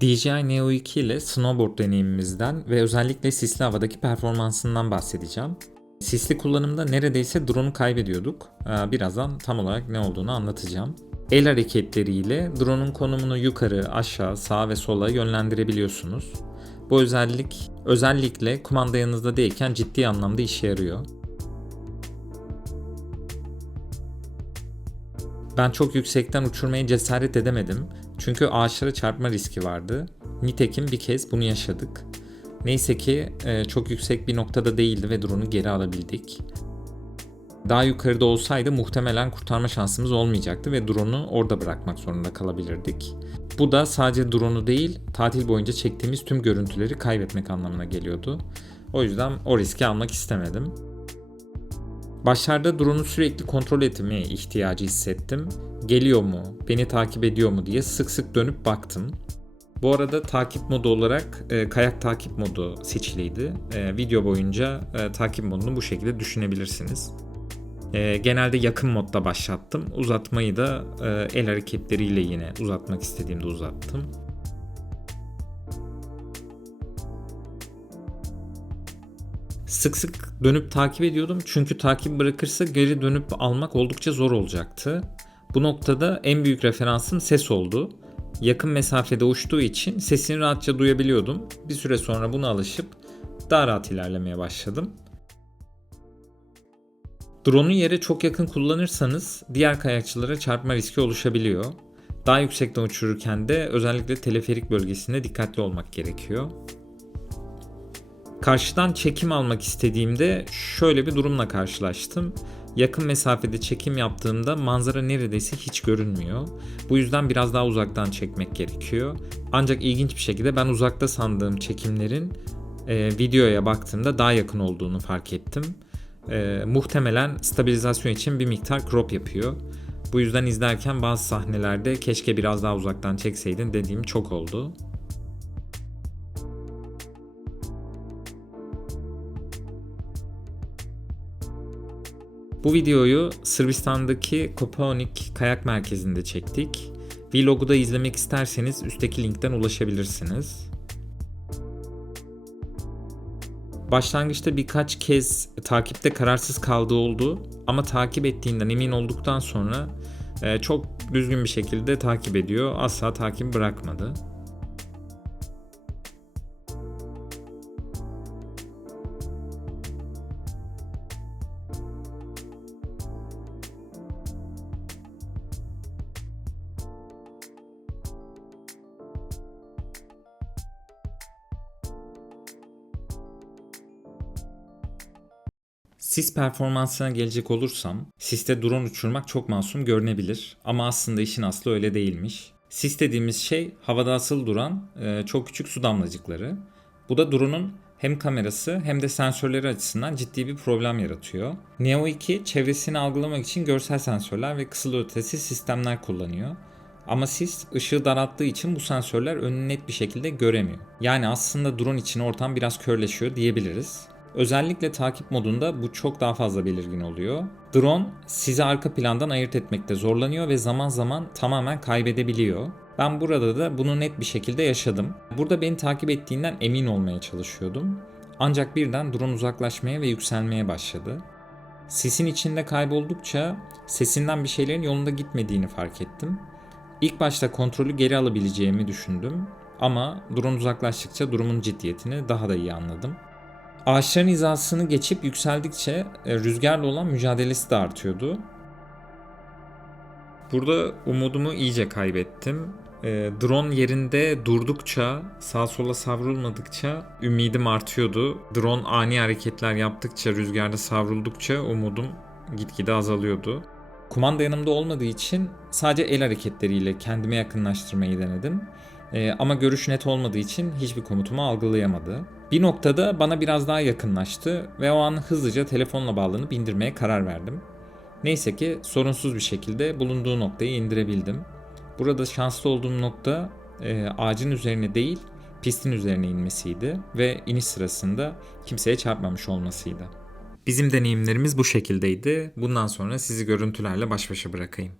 DJI Neo 2 ile snowboard deneyimimizden ve özellikle sisli havadaki performansından bahsedeceğim. Sisli kullanımda neredeyse drone'u kaybediyorduk. Birazdan tam olarak ne olduğunu anlatacağım. El hareketleriyle drone'un konumunu yukarı, aşağı, sağa ve sola yönlendirebiliyorsunuz. Bu özellik özellikle kumanda yanınızda değilken ciddi anlamda işe yarıyor. Ben çok yüksekten uçurmaya cesaret edemedim. Çünkü ağaçlara çarpma riski vardı. Nitekim bir kez bunu yaşadık. Neyse ki çok yüksek bir noktada değildi ve drone'u geri alabildik. Daha yukarıda olsaydı muhtemelen kurtarma şansımız olmayacaktı ve drone'u orada bırakmak zorunda kalabilirdik. Bu da sadece drone'u değil, tatil boyunca çektiğimiz tüm görüntüleri kaybetmek anlamına geliyordu. O yüzden o riski almak istemedim. Başlarda drone'u sürekli kontrol etmeye ihtiyacı hissettim. Geliyor mu, beni takip ediyor mu diye sık sık dönüp baktım. Bu arada takip modu olarak kayak takip modu seçiliydi. Video boyunca takip modunu bu şekilde düşünebilirsiniz. Genelde yakın modda başlattım. Uzatmayı da el hareketleriyle yine uzatmak istediğimde uzattım. Sık sık dönüp takip ediyordum çünkü takip bırakırsa geri dönüp almak oldukça zor olacaktı. Bu noktada en büyük referansım ses oldu. Yakın mesafede uçtuğu için sesini rahatça duyabiliyordum. Bir süre sonra buna alışıp daha rahat ilerlemeye başladım. Drone'u yere çok yakın kullanırsanız diğer kayakçılara çarpma riski oluşabiliyor. Daha yüksekten uçururken de özellikle teleferik bölgesinde dikkatli olmak gerekiyor. Karşıdan çekim almak istediğimde şöyle bir durumla karşılaştım. Yakın mesafede çekim yaptığımda manzara neredeyse hiç görünmüyor. Bu yüzden biraz daha uzaktan çekmek gerekiyor. Ancak ilginç bir şekilde ben uzakta sandığım çekimlerin videoya baktığımda daha yakın olduğunu fark ettim. Muhtemelen stabilizasyon için bir miktar crop yapıyor. Bu yüzden izlerken bazı sahnelerde keşke biraz daha uzaktan çekseydin dediğim çok oldu. Bu videoyu Sırbistan'daki Kopaonik kayak merkezinde çektik. Vlogu da izlemek isterseniz üstteki linkten ulaşabilirsiniz. Başlangıçta birkaç kez takipte kararsız kaldığı oldu ama takip ettiğinden emin olduktan sonra çok düzgün bir şekilde takip ediyor. Asla takip bırakmadı. Sis performansına gelecek olursam, Siste drone uçurmak çok masum görünebilir ama aslında işin aslı öyle değilmiş. Sis dediğimiz şey havada asılı duran çok küçük su damlacıkları. Bu da drone'un hem kamerası hem de sensörleri açısından ciddi bir problem yaratıyor. Neo 2 çevresini algılamak için görsel sensörler ve kısılötesi sistemler kullanıyor. Ama sis ışığı daralttığı için bu sensörler önünü net bir şekilde göremiyor. Yani aslında drone için ortam biraz körleşiyor diyebiliriz. Özellikle takip modunda bu çok daha fazla belirgin oluyor. Drone sizi arka plandan ayırt etmekte zorlanıyor ve zaman zaman tamamen kaybedebiliyor. Ben burada da bunu net bir şekilde yaşadım. Burada beni takip ettiğinden emin olmaya çalışıyordum. Ancak birden drone uzaklaşmaya ve yükselmeye başladı. Sesin içinde kayboldukça sesinden bir şeylerin yolunda gitmediğini fark ettim. İlk başta kontrolü geri alabileceğimi düşündüm ama drone uzaklaştıkça durumun ciddiyetini daha da iyi anladım. Ağaçların hizasını geçip yükseldikçe rüzgarla olan mücadelesi de artıyordu. Burada umudumu iyice kaybettim. Drone yerinde durdukça, sağa sola savrulmadıkça ümidim artıyordu. Drone ani hareketler yaptıkça, rüzgarda savruldukça umudum gitgide azalıyordu. Kumanda yanımda olmadığı için sadece el hareketleriyle kendime yakınlaştırmayı denedim. Ama görüş net olmadığı için hiçbir komutumu algılayamadı. Bir noktada bana biraz daha yakınlaştı ve o an hızlıca telefonla bağlanıp indirmeye karar verdim. Neyse ki sorunsuz bir şekilde bulunduğu noktayı indirebildim. Burada şanslı olduğum nokta ağacın üzerine değil pistin üzerine inmesiydi ve iniş sırasında kimseye çarpmamış olmasıydı. Bizim deneyimlerimiz bu şekildeydi. Bundan sonra sizi görüntülerle baş başa bırakayım.